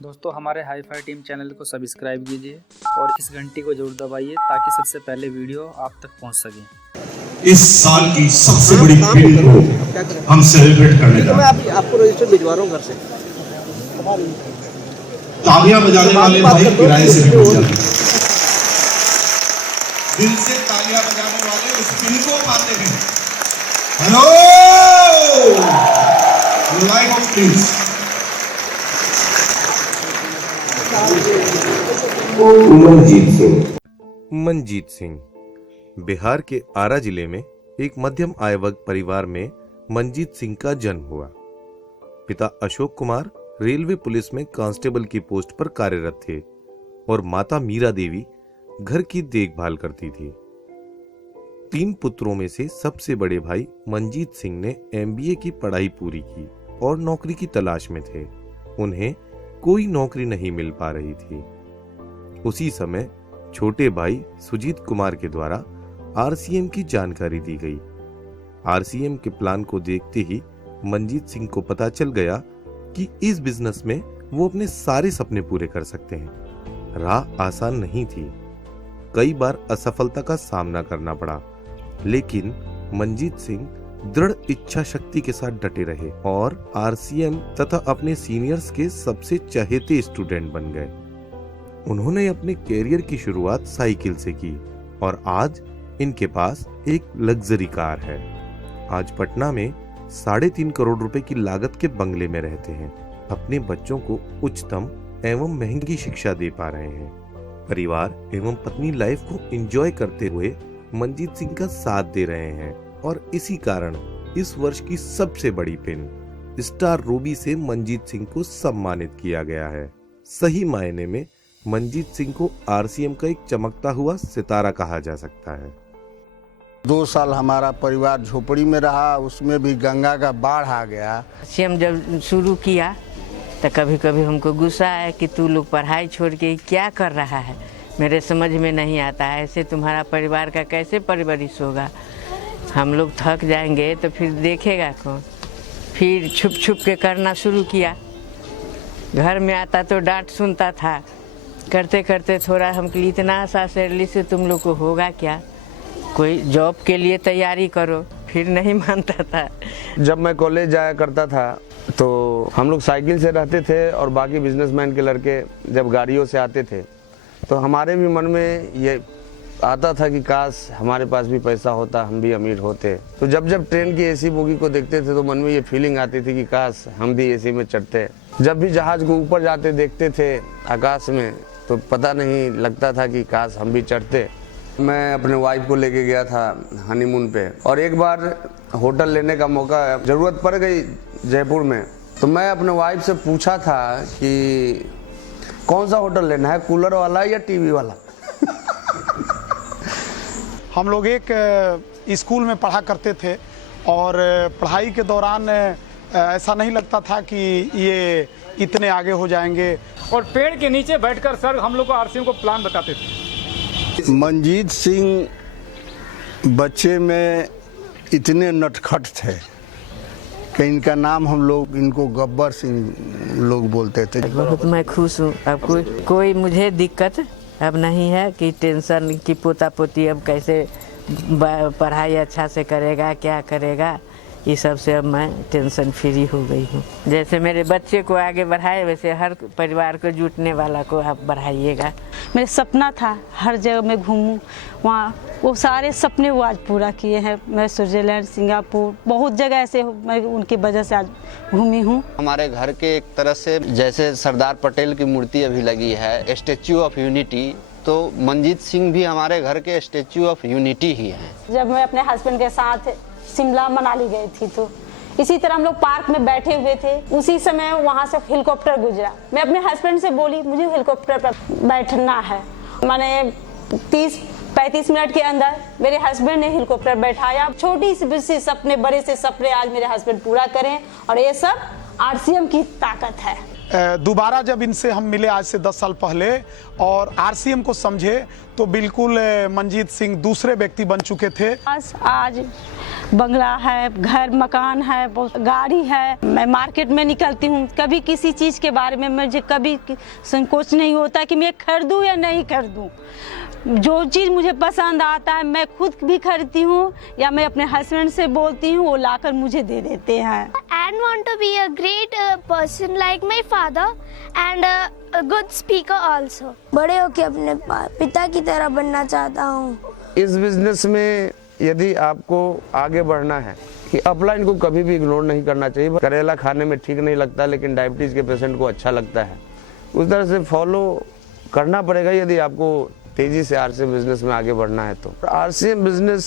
दोस्तों हमारे hi fi team channel को सब्सक्राइब कीजिए और इस घंटी को जरूर दबाइए ताकि सबसे पहले वीडियो आप तक पहुंच सके। इस साल की सबसे बड़ी फिल्म को हम सेलिब्रेट करने जा रहे हैं। आपको रजिस्टर भिजवा रहा हूँ घर से। तालियां बजाने वाले भाई किराए से भी पूछ जाते हैं। दिल से तालियां बजाने वाले उस फिल्म को पाते हैं। Hello light please. Manjeet Singh Bihar के आरा जिले में एक मध्यम आय वर्ग परिवार में मनजीत सिंह का जन्म हुआ। पिता अशोक कुमार रेलवे पुलिस में कांस्टेबल की पोस्ट पर कार्यरत थे और माता मीरा देवी घर की देखभाल करती थी। 3 पुत्रों में से सबसे बड़े भाई मनजीत सिंह ने MBA की पढ़ाई पूरी की और नौकरी की तलाश में थे। उन्हें कोई नौकरी नहीं मिल पा रही थी। उसी समय छोटे भाई सुजीत कुमार के द्वारा RCM की जानकारी दी गई। RCM के प्लान को देखते ही मनजीत सिंह को पता चल गया कि इस बिजनेस में वो अपने सारे सपने पूरे कर सकते हैं। राह आसान नहीं थी, कई बार असफलता का सामना करना पड़ा, लेकिन मनजीत सिंह दृढ़ इच्छा शक्ति के साथ डटे रहे और RCM तथा अपने सीनियर्स के सबसे चहेते स्टूडेंट बन गए। उन्होंने अपने कैरियर की शुरुआत साइकिल से की और आज इनके पास एक लग्जरी कार है। आज पटना में 3.5 करोड़ रुपए की लागत के बंगले में रहते हैं। अपने बच्चों को उच्चतम एवं महंगी शिक्षा दे पा रहे हैं। परिवार एवं पत्नी लाइफ को एंजॉय करते हुए मनजीत सिंह का साथ दे रहे हैं और इसी कारण इस वर्ष की सबसे बड़ी फिल्म स्टार रूबी से मनजीत सिंह को सम्मानित किया गया है। सही मायने में मनजीत सिंह को RCM का एक चमकता हुआ सितारा कहा जा सकता है। 2 साल हमारा परिवार झोपड़ी में रहा, उसमें भी गंगा का बाढ़ आ गया। RCM जब शुरू किया तो कभी कभी हमको गुस्सा है कि तू लोग पढ़ाई छोड़ के क्या कर रहा है, मेरे समझ में नहीं आता है। ऐसे तुम्हारा परिवार का कैसे परवरिश होगा, हम लोग थक जाएंगे तो फिर देखेगा कौन। फिर छुप छुप के करना शुरू किया। घर में आता तो डांट सुनता था, करते करते थोड़ा हमको इतना सा सैलरी से तुम लोग को होगा क्या, कोई जॉब के लिए तैयारी करो, फिर नहीं मानता था। जब मैं कॉलेज जाया करता था तो हम लोग साइकिल से रहते थे और बाकी बिजनेसमैन के लड़के जब गाड़ियों से आते थे तो हमारे भी मन में ये आता था कि काश हमारे पास भी पैसा होता, हम भी अमीर होते। तो जब जब ट्रेन की AC बोगी को देखते थे तो मन में ये फीलिंग आती थी कि काश हम भी AC में चढ़ते। जब भी जहाज को ऊपर जाते देखते थे आकाश में तो पता नहीं लगता था कि काश हम भी चढ़ते। मैं अपने वाइफ को लेके गया था हनीमून पे और एक बार होटल लेने का मौका जरूरत पड़ गई जयपुर में। तो मैं अपने वाइफ से पूछा था कि कौन सा होटल लेना है, कूलर वाला या टीवी वाला। हम लोग एक स्कूल में पढ़ा करते थे और पढ़ाई के दौरान ऐसा नहीं लगता था कि ये इतने आगे हो जाएंगे। और पेड़ के नीचे बैठकर सर हम लोग को RCM को प्लान बताते थे। मनजीत सिंह बच्चे में इतने नटखट थे कि इनका नाम हम लोग इनको गब्बर सिंह लोग बोलते थे। बहुत मैं खुश हूँ। अब कोई मुझे दिक्कत अब नहीं है कि टेंशन कि पोता पोती अब कैसे पढ़ाई अच्छा से करेगा, क्या करेगा, ये सब से अब मैं टेंशन फ्री हो गई हूँ। जैसे मेरे बच्चे को आगे बढ़ाए वैसे हर परिवार को जुटने वाला को आप बढ़ाइएगा। मेरा सपना था हर जगह मैं घूमूं, वहाँ वो सारे सपने वो आज पूरा किए हैं। मैं स्विट्जरलैंड, सिंगापुर, बहुत जगह ऐसे मैं उनकी वजह से आज घूमी हूँ। हमारे घर के एक तरह से जैसे सरदार पटेल की मूर्ति अभी लगी है, स्टैच्यू ऑफ यूनिटी, तो मनजीत सिंह भी हमारे घर के स्टैच्यू ऑफ यूनिटी ही है। जब मैं अपने हस्बैंड के साथ शिमला मनाली गई थी तो इसी तरह हम लोग पार्क में बैठे हुए थे, उसी समय वहाँ से हेलीकॉप्टर गुजरा। मैं अपने हस्बैंड से बोली मुझे हेलीकॉप्टर पर बैठना है। मैंने 30-35 मिनट के अंदर मेरे हस्बैंड ने हेलीकॉप्टर बैठाया। छोटी सी सपने, बड़े से सपने आज मेरे हस्बैंड पूरा करें और ये सब RCM की ताकत है। दोबारा जब इनसे हम मिले आज से 10 साल पहले और आरसीएम को समझे तो बिल्कुल मंजीत सिंह दूसरे व्यक्ति बन चुके थे। आज बंगला है, घर मकान है, गाड़ी है। मैं मार्केट में निकलती हूँ, कभी किसी चीज़ के बारे में मुझे कभी संकोच नहीं होता कि मैं खरीदूँ या नहीं खरीदूँ। जो चीज़ मुझे पसंद आता है मैं खुद भी खरीदती हूँ या मैं अपने हस्बैंड से बोलती हूँ, वो लाकर मुझे दे देते हैं। And want to be a great person like my father and a good speaker also. बड़े होके अपने पिता की तरह बनना चाहता हूँ। इस बिजनेस में यदि आपको आगे बढ़ना है कि अपलाइन को कभी भी इग्नोर नहीं करना चाहिए। करेला खाने में ठीक नहीं लगता लेकिन डायबिटीज़ के पेशेंट को अच्छा लगता है, उस तरह से फॉलो करना पड़ेगा यदि आपको तेज़ी से आरसीएम बिजनेस में आगे बढ़ना है। तो आरसीएम बिजनेस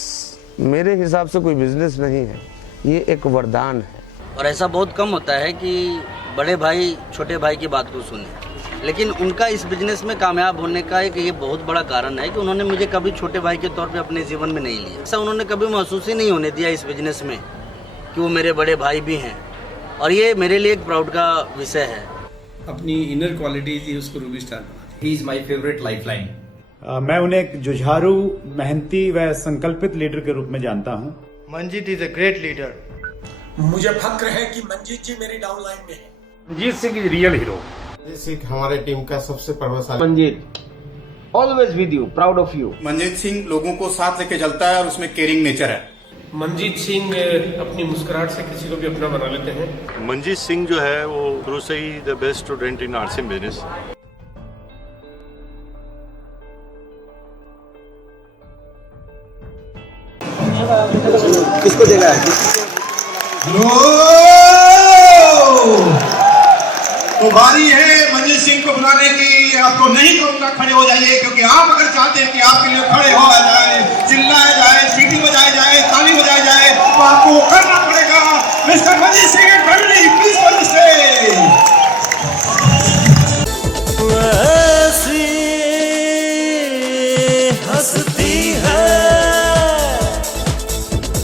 मेरे हिसाब से कोई बिजनेस नहीं है, ये एक वरदान है। और ऐसा बहुत कम होता है कि बड़े भाई छोटे भाई की बात को सुने, लेकिन उनका इस बिजनेस में कामयाब होने का एक ये बहुत बड़ा कारण है कि उन्होंने मुझे कभी छोटे भाई के तौर पे अपने जीवन में नहीं लिया। ऐसा उन्होंने कभी महसूस ही नहीं होने दिया इस बिजनेस में कि वो मेरे बड़े भाई भी हैं, और ये मेरे लिए एक प्राउड का विषय है। अपनी इनर क्वालिटीज ही उसको रूबी स्टार बनाती है। He is my favourite lifeline. मैं उन्हें एक जुझारू, मेहनती व संकल्पित लीडर के रूप में जानता हूँ। Manjeet is a great leader. मुझे फक्र है कि मंजीत जी मेरी डाउनलाइन में है। Manjeet Singh is real hero. Manjeet हमारे टीम का सबसे प्रभावशाली। Manjeet always with you, proud of you. Manjeet Singh लोगों को साथ लेके चलता है और उसमें केयरिंग नेचर है। मंजीत सिंह अपनी मुस्कुराहट से किसी को भी अपना बना लेते हैं। मंजीत सिंह जो है वो शुरू से ही the best student in RCM business. किसको देगा? तो बारी है मंजीत सिंह को बुलाने की। आपको नहीं कहूंगा खड़े हो जाइए, क्योंकि आप अगर चाहते हैं कि आपके लिए खड़े हो जाए, चिल्लाया जाए, सीटी बजाई जाए, ताली बजाई जाए, तो आपको करना पड़ेगा। मिस्टर मंजीत सिंह प्लीज हंसती है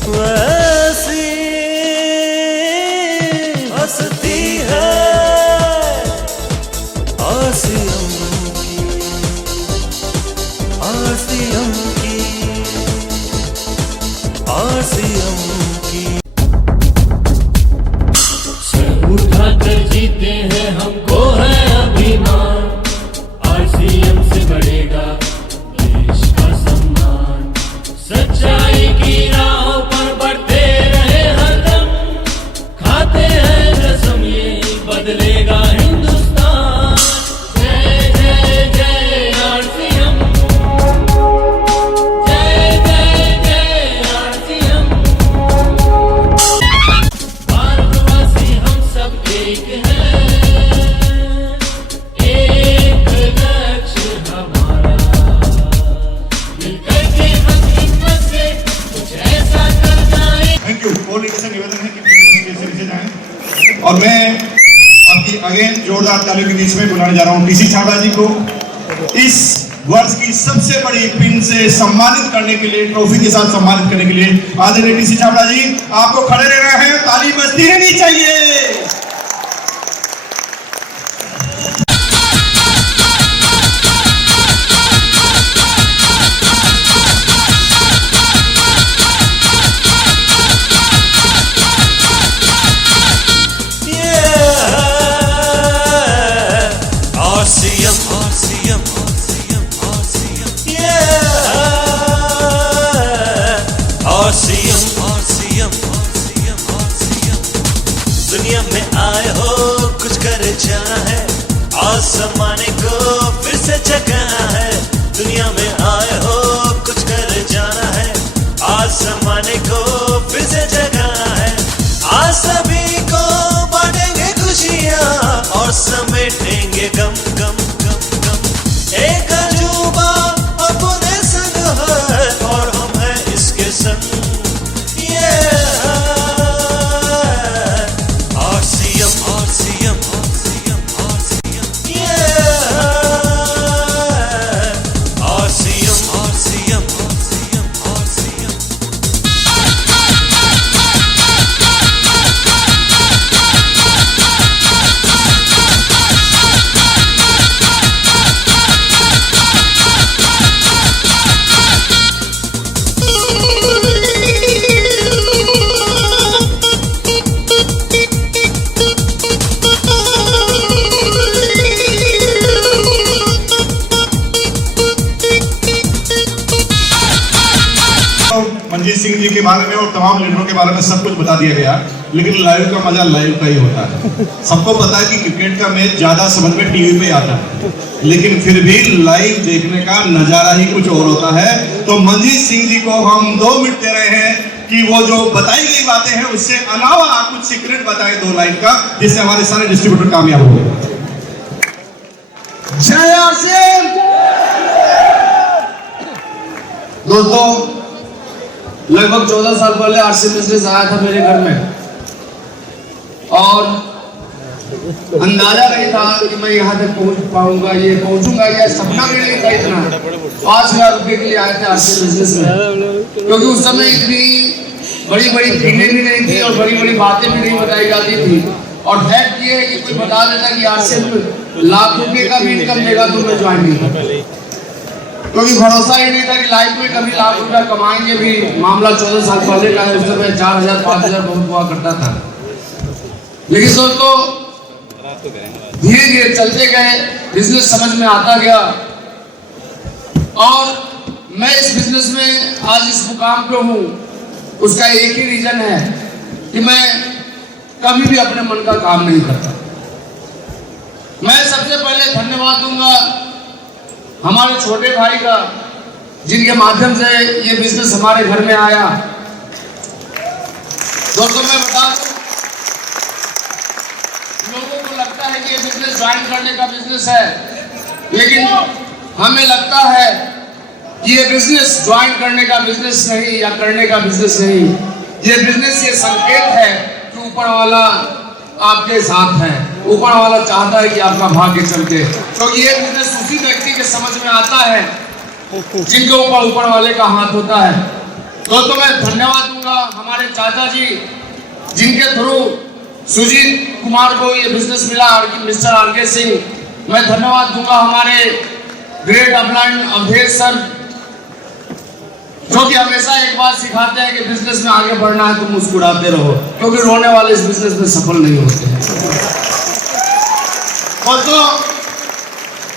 वैसी हंसती है आरसीएम की सर उठाकर जीते हैं हमको है अभिमान। आरसीएम से बढ़ेगा देश का सम्मान। सच्चाई की राहों पर बढ़ते रहे हरदम, खाते हैं कसम ये बदलेगा हिंदुस्तान। जय जय जय आरसीएम, जय जय जय आरसीएम। भारतवासी हम सब एक हैं, एक लक्ष्य हमारा। मिलकर के हम हिम्मत से कुछ ऐसा कर जाए। Thank you. और लीडर से निवेदन है कि प्लीज से जाएं। और मैं आपकी अगेन जोरदार तालियों के बीच में बुलाने जा रहा हूँ टीसी छाबड़ा जी को इस वर्ष की सबसे बड़ी पिन से सम्मानित करने के लिए, ट्रॉफी के साथ सम्मानित करने के लिए। आदरणीय टीसी छाबड़ा जी, आपको खड़े रहना है, ताली बजती रहनी चाहिए। दुनिया में आए हो कुछ कर जाना है, आसमाने को फिर से जगाना है। दुनिया में आए हो कुछ कर जाना है, आसमाने को फिर से जगाना है। आज सभी को बांटेंगे खुशियाँ और समेटेंगे गम गम गम गम। एक अजूबा अपने संग है और हम हैं इसके संग। तमाम लीडरों के बारे में सब कुछ बता दिया गया, लेकिन लाइव का मजा लाइव का ही होता है। सबको पता है कि क्रिकेट का मैच ज्यादा समझ में टीवी पे आता है, लेकिन फिर भी लाइव देखने का नजारा ही कुछ और होता है। तो मंजीत सिंह जी को हम 2 मिनट दे रहे हैं कि वो जो बताई गई बातें हैं उससे अलावा आप कुछ सीक्रेट बताएं 2 लाइन का, जिससे हमारे सारे डिस्ट्रीब्यूटर कामयाब हो गए। जय आरसीएम। दोस्तों, लगभग 14 साल पहले आरसीएम बिजनेस आया था मेरे घर में और अंदाजा नहीं था कि मैं यहाँ तक पहुँच पाऊंगा, ये पहुँचूंगा, ये सपना भी नहीं था। इतना 5,000 रुपए के लिए आए थे आरसीएम बिजनेस में, क्योंकि उस समय इतनी बड़ी बड़ी भीड़ें भी नहीं थी और बड़ी बड़ी बातें भी नहीं बताई जाती थी। और फैक्ट ये है कि कोई बता देता कि आरसीएम लाख रुपए का भी इनकम देगा तो मैं ज्वाइन नहीं था, क्योंकि भरोसा ही नहीं था कि लाइफ में कभी लाख रुपया कमाएंगे भी। मामला 14 साल पहले का है, उस समय 4,000 5,000 बहुत हुआ करता था। लेकिन दोस्तों, धीरे धीरे चलते गए, बिजनेस समझ में आता गया और मैं इस बिजनेस में आज इस मुकाम पे हूँ। उसका एक ही रीजन है कि मैं कभी भी अपने मन का काम नहीं करता। मैं सबसे पहले धन्यवाद दूंगा हमारे छोटे भाई का, जिनके माध्यम से ये बिजनेस हमारे घर में आया। दोस्तों, मैं बता दूं, लोगों को लगता है कि ये बिजनेस ज्वाइन करने का बिजनेस है, लेकिन हमें लगता है कि ये बिजनेस ज्वाइन करने का बिजनेस नहीं या करने का बिजनेस नहीं। ये बिजनेस ये संकेत है कि ऊपर वाला आपके साथ है, ऊपर वाला चाहता है कि आपका भाग्य चमके, क्योंकि ये बिजनेस उसी व्यक्ति के समझ में आता है जिनके ऊपर वाले का हाथ होता है। दोस्तों, मैं धन्यवाद दूंगा हमारे चाचा जी, जिनके थ्रू सुजीत कुमार को ये बिजनेस मिला, मिस्टर आरके सिंह। मैं धन्यवाद दूंगा हमारे ग्रेट अपलाइन अवधेश सर, जो कि हमेशा एक बात सिखाते हैं कि बिजनेस में आगे बढ़ना है तो मुस्कुराते रहो, क्योंकि रोने वाले इस बिजनेस में सफल नहीं होते हैं। और तो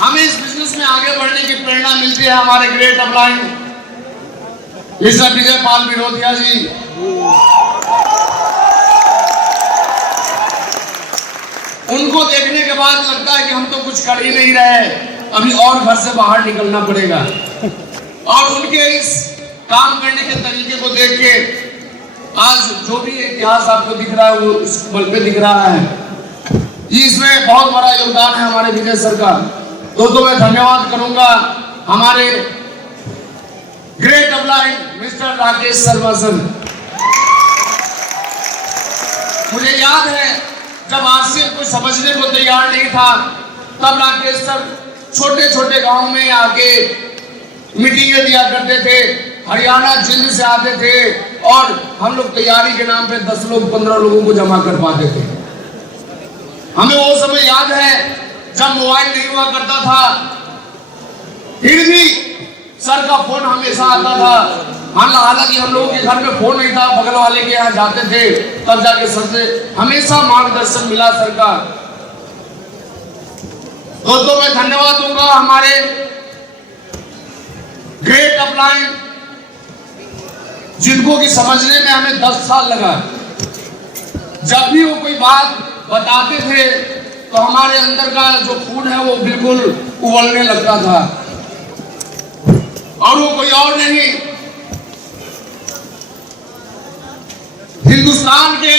हमें इस बिजनेस में आगे बढ़ने की प्रेरणा मिलती है हमारे great upline mister Vijay Pal विरोधिया जी। उनको देखने के बाद लगता है कि हम तो कुछ कर ही नहीं रहे, अभी और घर से बाहर निकलना पड़ेगा। और उनके इस काम करने के तरीके को देख के आज जो भी इतिहास आपको दिख रहा है वो इस बल पे दिख रहा है। इसमें बहुत बड़ा योगदान है हमारे विजय सर का। दोस्तों, मैं धन्यवाद करूंगा हमारे great upline mister Rakesh Sharma sir. मुझे याद है जब आरसीएम को समझने को तैयार नहीं था, तब राकेश सर छोटे छोटे गांव में आके मीटिंगें दिया करते थे, हरियाणा जिले से आते थे और हम लोग तैयारी के नाम पे 10 लोग 15 लोगों को जमा कर पाते थे। हमें वो समय याद है जब मोबाइल नहीं हुआ करता था, फिर भी सर का फोन हमेशा आता था। हालांकि हम लोगों के घर में फोन नहीं था, बगल वाले के यहाँ जाते थे, तब जाके सर से हमेशा मार्गदर्शन मिला सर का। दोस्तों, मैं धन्यवाद दूंगा हमारे ग्रेट अपलाइन, जिनको कि समझने में हमें 10 साल लगा। जब भी वो कोई बात बताते थे तो हमारे अंदर का जो खून है वो बिल्कुल उबलने लगता था। और वो कोई और नहीं, हिंदुस्तान के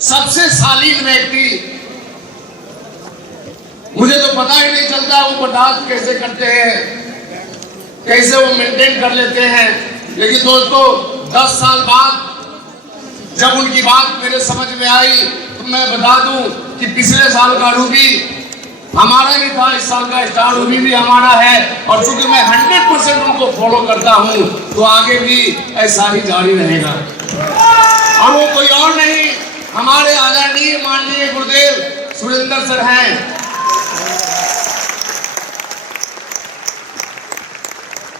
सबसे शालीन व्यक्ति। मुझे तो पता ही नहीं चलता वो बर्दाश्त कैसे करते हैं, कैसे वो मेंटेन कर लेते हैं। लेकिन दोस्तों, 10 साल बाद जब उनकी बात मेरे समझ में आई तो मैं बता दूं कि पिछले साल का रूबी हमारा ही था, इस साल का स्टार रूबी भी हमारा है। और चूंकि मैं 100% उनको फॉलो करता हूं तो आगे भी ऐसा ही जारी रहेगा। और वो कोई और नहीं, हमारे आदरणीय माननीय गुरुदेव सुरेंद्र सर हैं।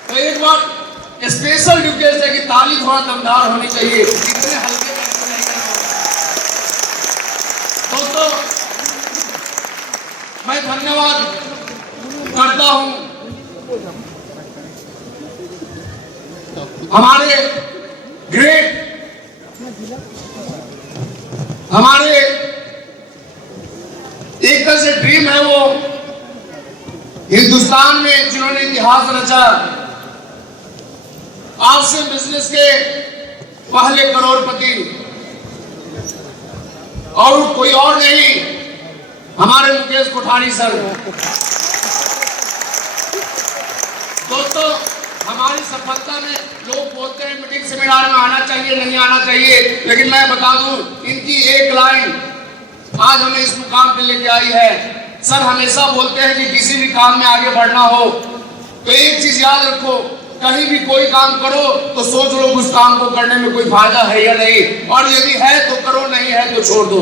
तो एक बार स्पेशल रिक्वेस्ट है कि ताली थोड़ा दमदार होनी चाहिए, इतने हल्के दोस्तों। मैं धन्यवाद करता हूं हमारे ग्रेट हमारे एक तरह से ड्रीम है वो हिंदुस्तान में जिन्होंने इतिहास रचा, आपसे बिजनेस के पहले करोड़पति और कोई और नहीं, हमारे मुकेश कोठारी सर। दोस्तों, हमारी सफलता में लोग बोलते हैं मीटिंग सेमिनार में आना चाहिए, नहीं आना चाहिए, लेकिन मैं बता दूं, इनकी एक लाइन आज हमें इस मुकाम पे लेके आई है। सर हमेशा बोलते हैं कि किसी भी काम में आगे बढ़ना हो तो एक चीज याद रखो, कहीं भी कोई काम करो तो सोच लो उस काम को करने में कोई फायदा है या नहीं, और यदि है तो करो, नहीं है तो छोड़ दो।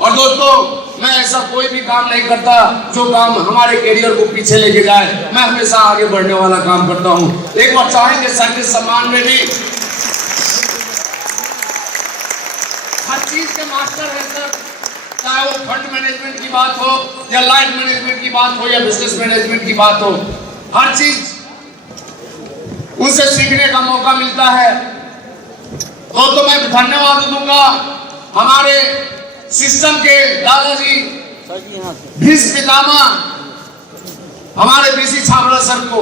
और दोस्तों, मैं ऐसा कोई भी काम नहीं करता जो काम हमारे करियर को पीछे लेके जाए। मैं हमेशा आगे बढ़ने वाला काम करता हूं। एक बार चाहेंगे सर के सम्मान में भी, हर चीज के मास्टर है सर, चाहे वो फंड मैनेजमेंट की बात हो या लाइफ मैनेजमेंट की बात हो या बिजनेस मैनेजमेंट की बात हो, हर चीज उनसे सीखने का मौका मिलता है। तो मैं धन्यवाद दूंगा हमारे सिस्टम के दादाजी भीष्म पितामह हमारे बीसी छाबड़ा सर को।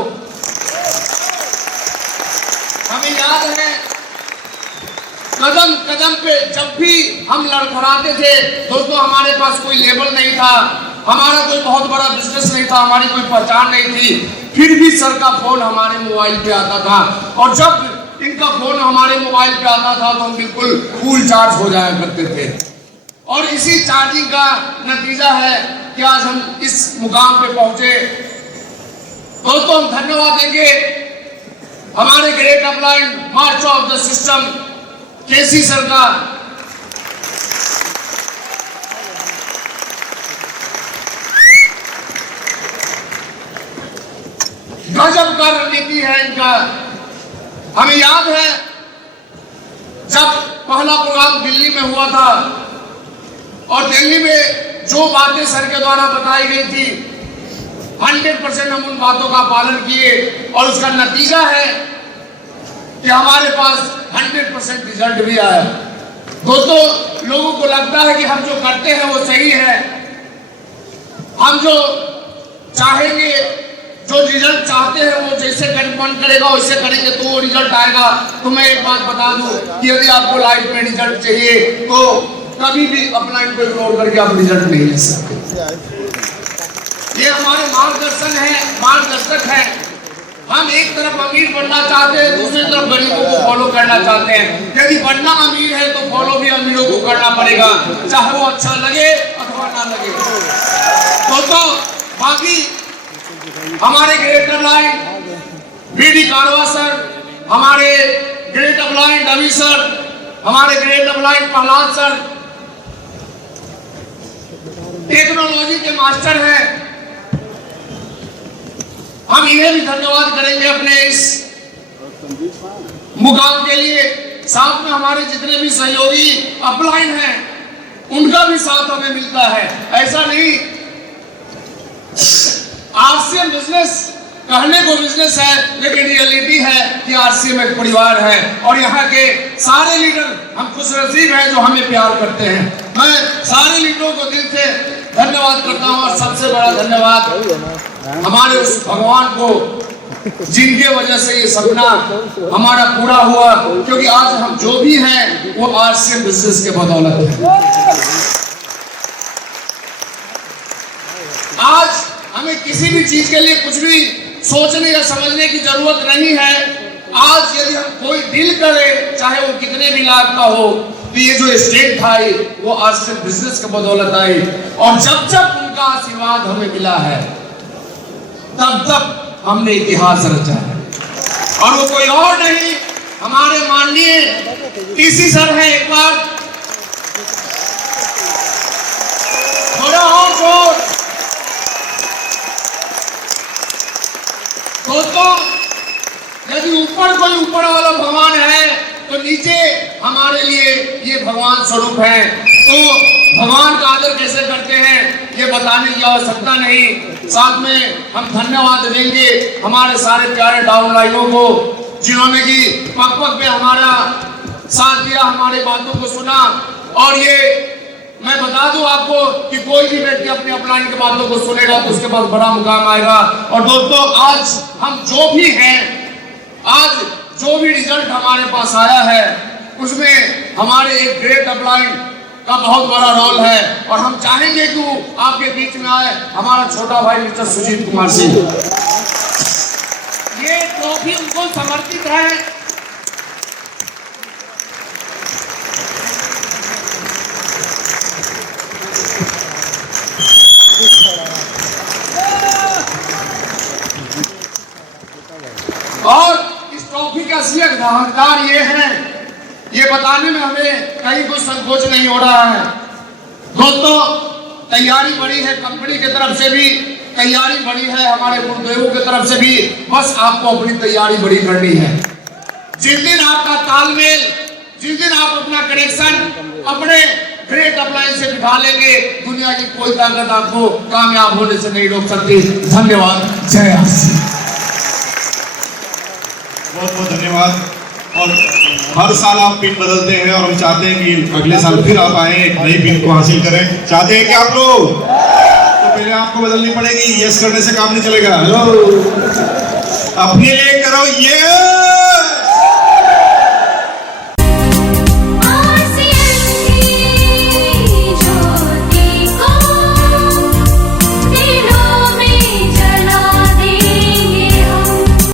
हमें याद है कदम कदम पे जब भी हम लड़खड़ाते थे, दोस्तों हमारे पास कोई लेबल नहीं था, हमारा कोई बहुत बड़ा बिजनेस नहीं था, हमारी कोई पहचान नहीं थी, फिर भी सर का फोन हमारे मोबाइल पे आता था, और जब इनका फोन हमारे मोबाइल पे आता था तो हम बिल्कुल फुल चार्ज हो जाया करते थे। और इसी चार्जिंग का नतीजा है कि आज हम इस मुकाम पे पहुंचे। दोस्तों, हम धन्यवाद देंगे हमारे great upline march of the system KC sir का। गजब का रणनीति है इनका। हमें याद है जब पहला प्रोग्राम दिल्ली में हुआ था और दिल्ली में जो बातें सर के द्वारा बताई गई थी 100% हम उन बातों का पालन किए, और उसका नतीजा है कि हमारे पास 100% रिजल्ट भी आया। दोस्तों, लोगों को लगता है कि हम जो करते हैं वो सही है, हम जो चाहेंगे, जो रिजल्ट चाहते हैं वो जैसे मन करेगा वैसे करेंगे तो वो रिजल्ट आएगा। तो मैं एक बात बता दूं कि यदि आपको लाइफ में रिजल्ट चाहिए तो कभी भी अपलाइन को इग्नोर करके आप रिजल्ट नहीं ले सकते। ये हमारे मार्गदर्शक है। हम एक तरफ अमीर बनना चाहते हैं, दूसरी तरफ गरीबों को फॉलो करना चाहते हैं। यदि बनना अमीर है तो फॉलो भी अमीरों को करना पड़ेगा, चाहे वो अच्छा लगे अथवा ना लगे। तो बाकी हमारे ग्रेट अपलाइन बीडी कारवा सर, हमारे ग्रेट अपलाइन रवि सर, हमारे great upline Prahlad sir technology के मास्टर हैं। हम इन्हें भी धन्यवाद करेंगे अपने इस मुकाम के लिए। साथ में हमारे जितने भी सहयोगी अपलाइन हैं उनका भी साथ हमें मिलता है। ऐसा नहीं, आरसीएम बिजनेस कहने को बिजनेस है, लेकिन रियलिटी है कि आरसीएम एक परिवार है, और यहाँ के सारे लीडर हम खुशनसीब हैं जो हमें प्यार करते हैं। मैं सारे लीडरों को दिल से धन्यवाद करता हूँ, और सबसे बड़ा धन्यवाद हमारे उस भगवान को जिनके वजह से ये सपना हमारा पूरा हुआ, क्योंकि आज हम जो भी हैं वो आरसीएम बिजनेस के बदौलत है। आज हमें किसी भी चीज के लिए कुछ भी सोचने या समझने की जरूरत नहीं है। आज यदि हम कोई डील करें, चाहे वो कितने भी लाख का हो, तो ये जो स्टेट था वो आज से बिजनेस के बदौलत आई, और जब जब उनका आशीर्वाद हमें मिला है तब तब हमने इतिहास रचा है। और वो कोई और नहीं, हमारे माननीय टीसी सर हैं। एक बार थोड़ा और जोर। दोस्तों, यदि ऊपर कोई ऊपर वाला भगवान है तो नीचे हमारे लिए ये भगवान स्वरूप है। तो भगवान का आदर कैसे करते हैं ये बताने की आवश्यकता नहीं। साथ में हम धन्यवाद देंगे हमारे सारे प्यारे डाउनलाइनों को, जिन्होंने कि पग पग पे हमारा साथ दिया, हमारी बातों को सुना। और ये मैं बता दूं आपको कि कोई भी व्यक्ति अपनी अपलाइन की बातों को सुनेगा तो उसके पास बड़ा मुकाम आएगा। और दोस्तों, आज हम जो भी हैं, आज जो भी रिजल्ट हमारे पास आया है उसमें हमारे एक ग्रेट अपलाइन का बहुत बड़ा रोल है। और हम चाहेंगे कि वो आपके बीच में आए, हमारा छोटा भाई मिस्टर सुजीत कुमार सिंह। ये ट्रॉफी उनको समर्पित है। और इस ट्रॉफी का असली हकदार ये है, ये बताने में हमें कहीं कोई संकोच नहीं हो रहा है। दोस्तों, तैयारी बड़ी है, कंपनी की तरफ से भी तैयारी बड़ी है, हमारे गुरुदेवों की तरफ से भी। बस आपको अपनी तैयारी बड़ी करनी है। जिस दिन आपका तालमेल, जिस दिन आप अपना कनेक्शन अपने ग्रेट अपलाइन से बिठा लेंगे, दुनिया की कोई ताकत आपको कामयाब होने से नहीं रोक सकती। धन्यवाद। जय आसिफ। बहुत बहुत धन्यवाद। और हर साल आप पिन बदलते हैं और हम चाहते हैं कि अगले साल फिर आप आए, एक नई पिन को हासिल करें। चाहते हैं कि आप लोग, तो पहले आपको बदलनी पड़ेगी। यस करने से काम नहीं चलेगा। हेलो, अपने लिए करो ये।